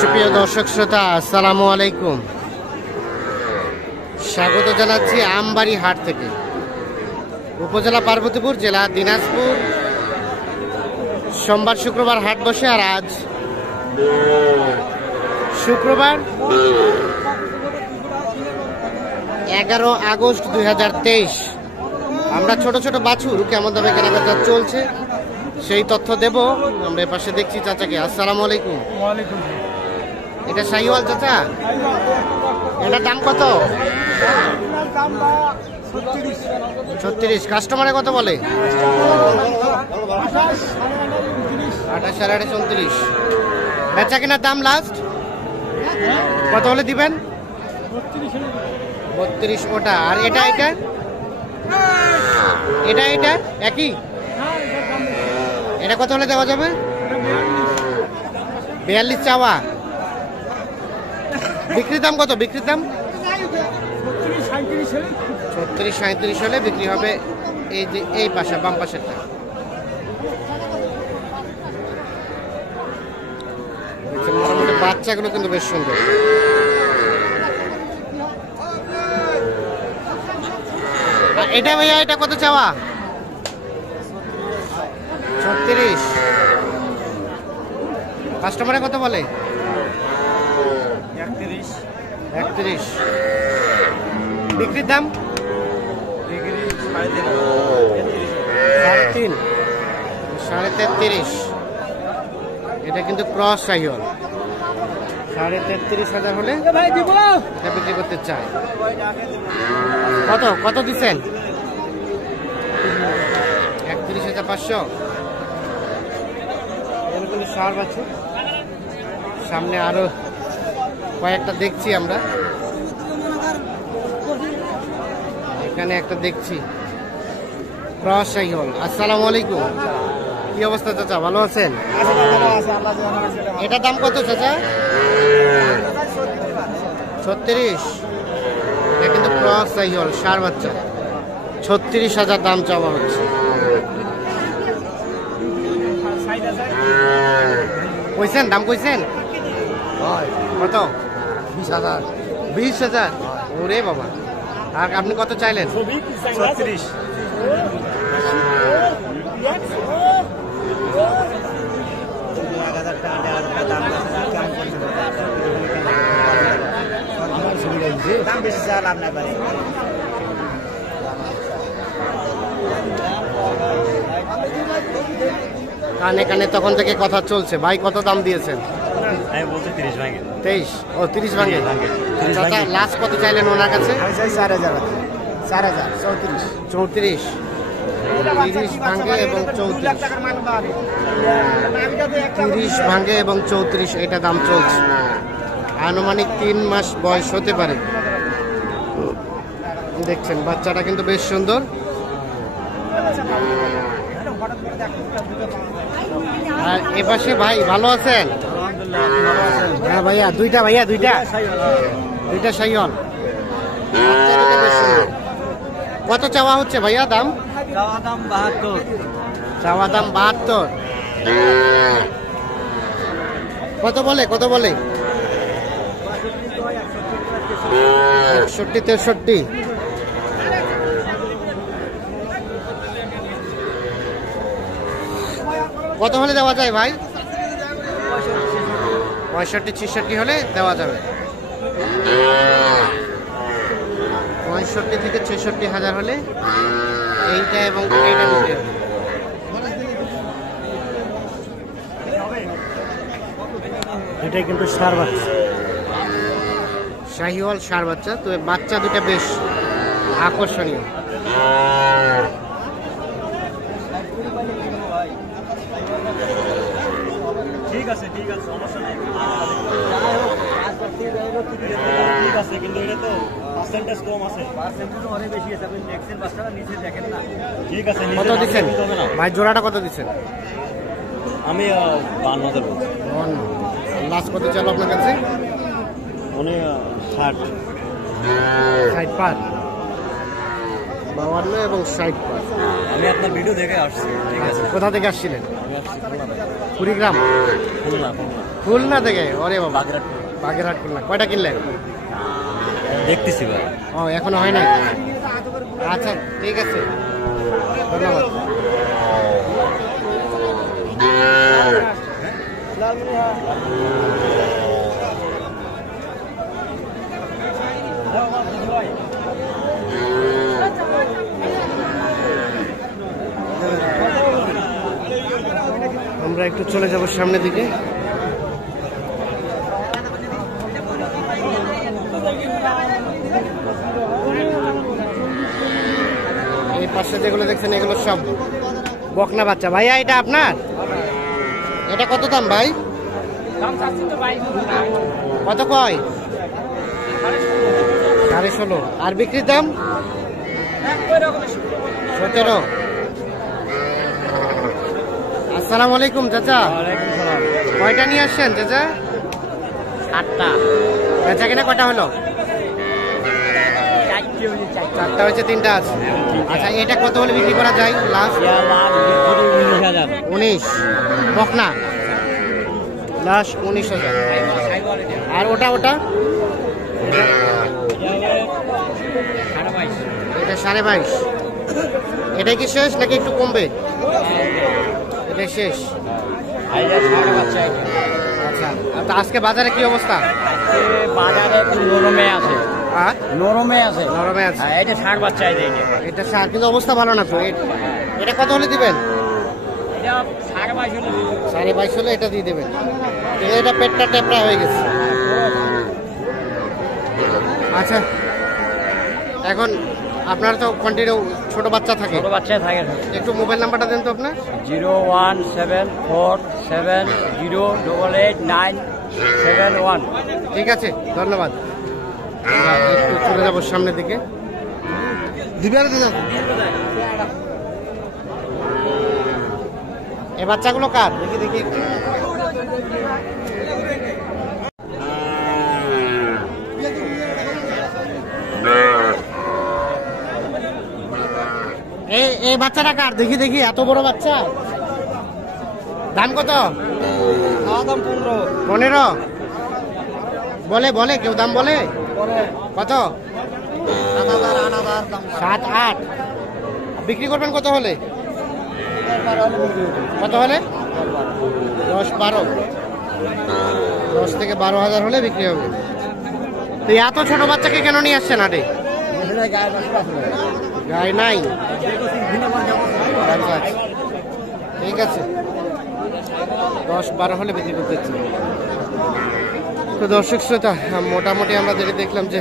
সুপ্রিয় দর্শক শ্রোতা, আসসালামু আলাইকুম। স্বাগত জানাচ্ছি আমবাড়ি হাট থেকে। উপজেলা পার্বতীপুর, জেলা দিনাজপুর। সোমবার শুক্রবার হাট বসে, আর আজ শুক্রবার 11 আগস্ট 2023। আমরা ছোট ছোট বাছুর কেমন দামে কেনাবেচা চলছে সেই তথ্য দেব। আমরা এপাশে দেখছি চাচাকে। আসসালামু আলাইকুম। এটা শাহিওয়াল চাচা, এটার দাম কত? 36। কাস্টমারে কত বলে? 28, 34। বেচা কেনার দাম লাস্ট কত হলে দিবেন? 32 ওটা। আর এটা এটা এটা এটা একই, এটা কত হলে দেওয়া যাবে? 42 চাওয়া। বিক্রির দাম কত? বিক্রির দাম 36, 37 হলে বিক্রি হবে। এই যে এই পাশে বাম পাশেরটা, মোটামুটি বাচ্চাগুলো কিন্তু বেশ সুন্দর। এটা ভাইয়া, এটা কত চাওয়া? 36। কাস্টমারে কত বলে? 31। বিক্রির দাম 3.5, 33.5। এটা কিন্তু ক্রস শাহিওয়াল। 33,500 হলে এটা বিক্রি করতে চায়। কত কত দিচ্ছেন? 31,500। এরকম সার বাছুর সামনে আরো কয়েকটা দেখছি আমরা। এখানে একটা দেখছি ক্রস শাহিওয়াল। আসসালামু আলাইকুম। কি অবস্থা চাচা, ভালো আছেন? এটার দাম কত চাচা? 36। এটা কিন্তু ক্রস শাহিওয়াল, সার বাচ্চা। 36,000 দাম চাওয়া হচ্ছে। কইছেন দাম কইছেন কত? 20,000। 20,000? ওরে বাবা। আর আপনি কত চাইলেন? 36। কানে কানে তখন থেকে কথা চলছে। ভাই কত দাম দিয়েছেন? 23। ও 30 ভাঙে। লাস্ট কত চাইলেন ওনার কাছে? 4,000। 34। 30 ভাঙে এবং 34। 30 ভাঙে এবং 34 এটা দাম চলছে। আনুমানিক 3 মাস বয়স হতে পারে। দেখছেন বাচ্চাটা কিন্তু বেশ সুন্দর। আর এপাশে ভাই ভালো আছেন? হ্যাঁ ভাইয়া, দুইটা শাহিওয়াল। কত চাওয়া হচ্ছে ভাইয়া দাম? চাওয়া দাম 72। কত বলে 61, 63। কত হলে দেওয়া যায় ভাই? 65, 66 হলে দেওয়া যাবে। 65 থেকে 66,000 হলে এইটা এবং এইটা বিক্রি হবে। এটাই কিন্তু সার বাচ্চা, শাহিওয়াল সার বাচ্চা। তো বাচ্চা দুটা বেশ আকর্ষণীয়। ঠিক আছে সমস্যা নেই। ঠিক আছে, কিন্তু এটা তো পার্সেন্টেজ কম আছে। পার্সেন্টেজ অনেক বেশি আছে। আপনি দেখছেন বাচ্চাটা নিচে দেখেন না। ঠিক আছে, কত দিচ্ছেন ভাই? জোড়াটা কত দিচ্ছেন? আমি 52 বলছি। লাস্ট কত চাল আপনার কাছে? উনি 60 পার। 52 এবং 60 পার। আমি আপনার ভিডিও দেখে আসছি। ঠিক আছে। কোথা থেকে আসছিলেন? আমি আসছি কুড়িগ্রাম। খুলনা। খুলনা থেকে? ওরে বাবা, বাগেরহাট বাগেরহাট খুলনা। কয়টা কিনলেন? দেখতেছি ভাই। ও এখনো হয় নাই? আচ্ছা ঠিক আছে, ধন্যবাদ। আমরা একটু চলে যাব সামনের দিকে। এই পাশে যেগুলো দেখছেন এগুলো সব বকনা বাচ্চা। ভাইয়া এটা আপনার? এটা কত দাম ভাই? কত কয়? 16.5। আর বিক্রির দাম 17। আসসালামু আলাইকুম চাচা। কয়টা নিয়ে আসছেন চাচা? 7টা। বেচা কিনা কয়টা হলো? 4টা হয়েছে, 3টা আছে। আচ্ছা এটা কত হলে বিক্রি করা যায় লাস্ট? 19। বকনা লাস্ট 19,000। আর ওটা ওটা এটা 22.5। এটাই কি শেষ নাকি একটু কমবে? এটাই শেষ। আচ্ছা তো আজকে বাজারে কি অবস্থা? বাজারে নরমে আছে। হ্যাঁ নরমে আছে। নরমে আছে। এটা 60 বাচ্চা। এটা সার কিন্তু অবস্থা ভালো না তো। এটা কত হলে দিবেন? এটা 22.5 22.5 হলে এটা দিয়ে দেবেন। এটা পেটটা টেপরা হয়ে গেছে। আচ্ছা এখন আপনার তো কন্টিনিউ ছোট বাচ্চা থাকে, ছোট বাচ্চা থাকে। একটু মোবাইল নাম্বারটা দেন তো আপনার। 01747088971। ঠিক আছে ধন্যবাদ। আমরা একটু চলে যাবো সামনের দিকে। এই বাচ্চাগুলো কার? দেখি দেখি একটু। এই বাচ্চাটা কার? দেখি দেখি, এত বড় বাচ্চা। দাম কত? 15। বলে বলে কেউ দাম বলে? কত? 7-8। বিক্রি করবেন কত হলে? কত হলে? 10-12। 10 থেকে 12,000 হলে বিক্রি হবে। তো এত ছোট বাচ্চাকে কেন নিয়ে আসছেন হাটে? গায়ে নাই? আচ্ছা আচ্ছা ঠিক আছে, 10-12 হলে বিক্রি করতে চাই। তো দর্শক শ্রোতা মোটামুটি আমরা যেটা দেখলাম যে